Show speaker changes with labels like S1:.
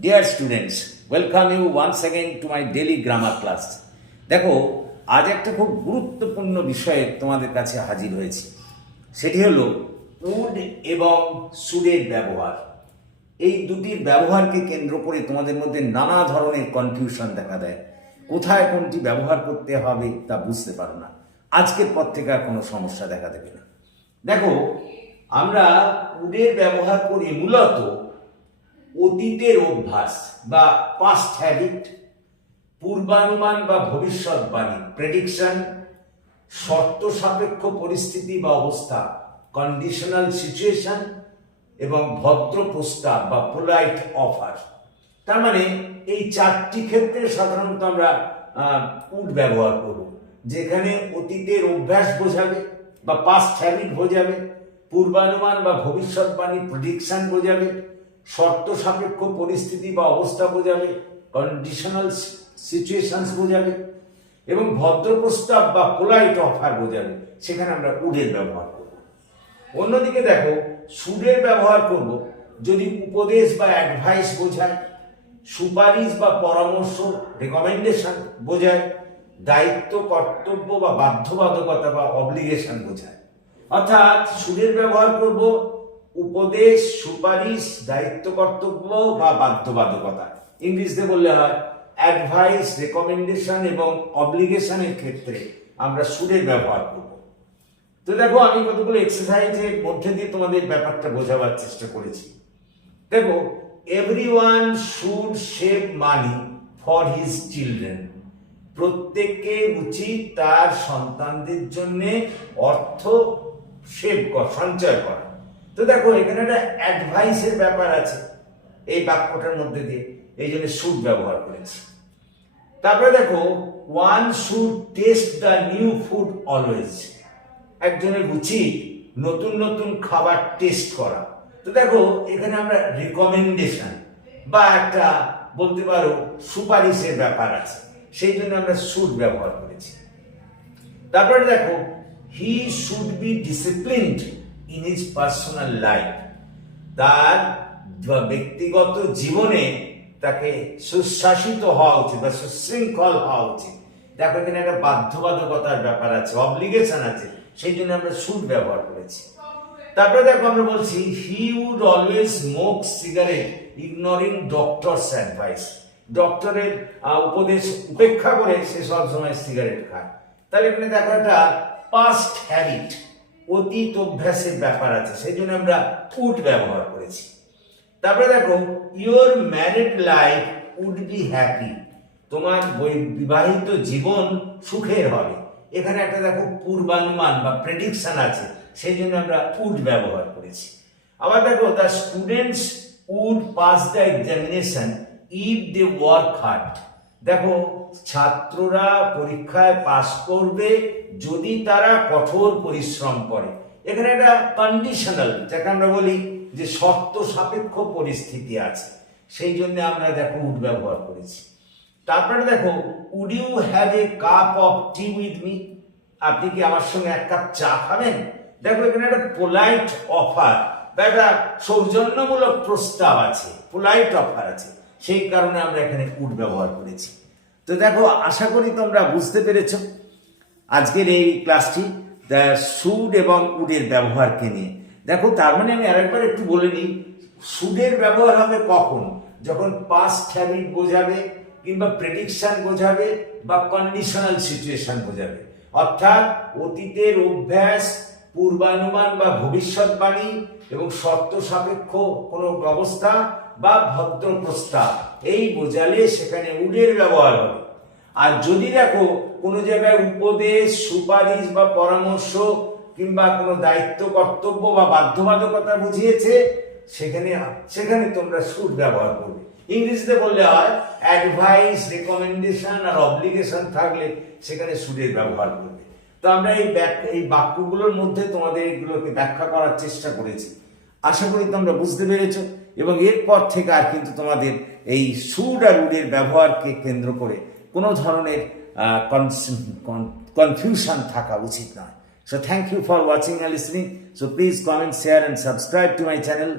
S1: Dear students welcome you once again to my daily grammar class দেখো, আজ একটা খুব গুরুত্বপূর্ণ বিষয়ে তোমাদের কাছে হাজির হয়েছি। সেটি হলো উড এবং সুডের ব্যবহার। এই দুটির ব্যবহারকে কেন্দ্র করে তোমাদের মধ্যে নানা ধরনের কনফিউশন দেখা দেয়। কোথায় কোনটি ব্যবহার করতে হবে তা বুঝতে পারো না। আজকের পর থেকে আর কোনো সমস্যা দেখা দেবে না। দেখো, আমরা উডের ব্যবহার করি মূলত অতীতের অভ্যাস বা পাস্ট হ্যাবিট পূর্বানুমান বা ভবিষ্যৎবাণী প্রেডিকশন শর্ত সাপেক্ষ পরিস্থিতি বা অবস্থা কন্ডিশনাল সিচুয়েশন এবং ভদ্র প্রস্তাব বা পোলাইট অফার তার মানে এই চারটি ক্ষেত্রে সাধারণত আমরা উড ব্যবহার করব। যেখানে অতীতের অভ্যাস বোঝাবে বা পাস্ট হ্যাবিট বোঝাবে, পূর্বানুমান বা ভবিষ্যৎবাণী প্রেডিকশন বোঝাবে শর্ত সাপেক্ষ পরিস্থিতি বা অবস্থা বোঝাবে কন্ডিশনাল সিচুয়েশনস বোঝাবে এবং ভদ্র প্রস্তাব বা পোলাইট অফার বোঝাবে সেখানে আমরা উডের ব্যবহার করব। অন্যদিকে দেখো, সুদের ব্যবহার করব, যদি উপদেশ বা অ্যাডভাইস বোঝায়, সুপারিশ বা পরামর্শ রেকমেন্ডেশন বোঝায়, দায়িত্ব, কর্তব্য বা বাধ্যবাধকতা বা অব্লিগেশন বোঝায়। অর্থাৎ সুদের ব্যবহার করব উপদেশ, সুপারিশ, দায়িত্ব, কর্তব্য বা বাধ্যবাধকতা। ইংলিশে বললে হয় অ্যাডভাইস রেকমেন্ডেশন এবং অব্লিগেশনের ক্ষেত্রে আমরা সুদের ব্যবহার করব। তো দেখো, আমি কতগুলো এক্সারসাইজের মধ্যে দিয়ে তোমাদের ব্যাপারটা বোঝাবার চেষ্টা করেছি। দেখো every one should save money for his children প্রত্যেককে উচিত তার সন্তানদের জন্যে অর্থ সেভ করা, সঞ্চয় করা। তো দেখো, এখানে একটা অ্যাডভাইসের ব্যাপার আছে এই বাক্যটার মধ্যে দিয়ে। এই জন্য সুদ ব্যবহার করেছি। তারপরে দেখো one should taste the new food always একজনের উচিত নতুন নতুন খাবার টেস্ট করা। তো দেখো, এখানে আমরা রিকমেন্ডেশন বা একটা বলতে পারো সুপারিশের ব্যাপার আছে। সেই জন্য আমরা সুড ব্যবহার করেছি। তারপরে দেখো he should be disciplined in his personal life তার ব্যক্তিগত জীবনে তাকে সুশাসিত হওয়া উচিত বা সুশৃঙ্খল হওয়া উচিত। দেখো, এখানে একটা বাধ্যবাধকতার ব্যাপার আছে অব্লিগেশন আছে, সেই জন্য আমরা সুদ ব্যবহার করেছি। তারপরে দেখো, আমরা বলছি he would always smoke cigarette ignoring doctor's advice ডক্টরের উপদেশ উপেক্ষা করে সে সবসময় সিগারেট খায়। তাহলে এখানে দেখো একটা পাস্ট হ্যাবিট অতীত অভ্যাসের ব্যাপার আছে, সেই জন্য আমরা উড ব্যবহার করেছি। তারপরে দেখো your married life would be happy তোমার বিবাহিত জীবন সুখের হবে। এখানে একটা দেখো পূর্বানুমান বা প্রেডিকশন আছে, সেই জন্য আমরা উড ব্যবহার করেছি। আবার দেখো the students would pass the examination if they work hard দেখো, ছাত্ররা পরীক্ষায় পাশ করবে যদি তারা কঠোর পরিশ্রম করে। এখানে একটা কন্ডিশনাল যাকে আমরা বলি যে শর্ত সাপেক্ষ পরিস্থিতি আছে। সেই জন্য আমরা দেখো উড ব্যবহার করেছি। তারপরে দেখো would you have a cup of tea with me আপনি কি আমার সঙ্গে এক কাপ চা খাবেন? দেখো, এখানে একটা পোলাইট অফার বা একটা সৌজন্যমূলক প্রস্তাব আছে পোলাইট অফার আছে। সেই কারণে আমরা এখানে উড ব্যবহার করেছি। তো দেখো, আশা করি তোমরা বুঝতে পেরেছ আজকের এই ক্লাসটি সুড এবং উডের ব্যবহারকে নিয়ে। দেখো, তার মানে আমি আরেকবার একটু বলে নিই সুদের ব্যবহার হবে কখন? যখন পাস্ট হ্যাবিট বোঝাবে, কিংবা প্রেডিকশন বোঝাবে, বা কন্ডিশনাল সিচুয়েশন বোঝাবে। অর্থাৎ অতীতের অভ্যাস, পূর্বানুমান বা ভবিষ্যৎবাণী এবং শর্ত সাপেক্ষ কোনো ব্যবস্থা বা ভদ্র প্রস্তাব, এই বোঝালে সেখানে উডের ব্যবহার হবে। আর যদি দেখো কোনো জায়গায় উপদেশ, সুপারিশ বা পরামর্শ কিংবা কোনো দায়িত্ব, কর্তব্য বা বাধ্যবাধকতা বুঝিয়েছে, সেখানে সেখানে তোমরা সুদ ব্যবহার করবে। ইংরেজিতে বললে হয় অ্যাডভাইস রেকমেন্ডেশন আর অব্লিগেশন থাকলে সেখানে সুদের ব্যবহার করবে। তো আমরা এই এই বাক্যগুলোর মধ্যে তোমাদের এগুলোকে ব্যাখ্যা করার চেষ্টা করেছি। আশা করি তোমরা বুঝতে পেরেছ। এবং এরপর থেকে আর কিন্তু তোমাদের এই সুড আর উডের ব্যবহারকে কেন্দ্র করে কোনো ধরনের কনফিউশন থাকা উচিত নয়। So thank you for watching and listening so please comment share and subscribe to my channel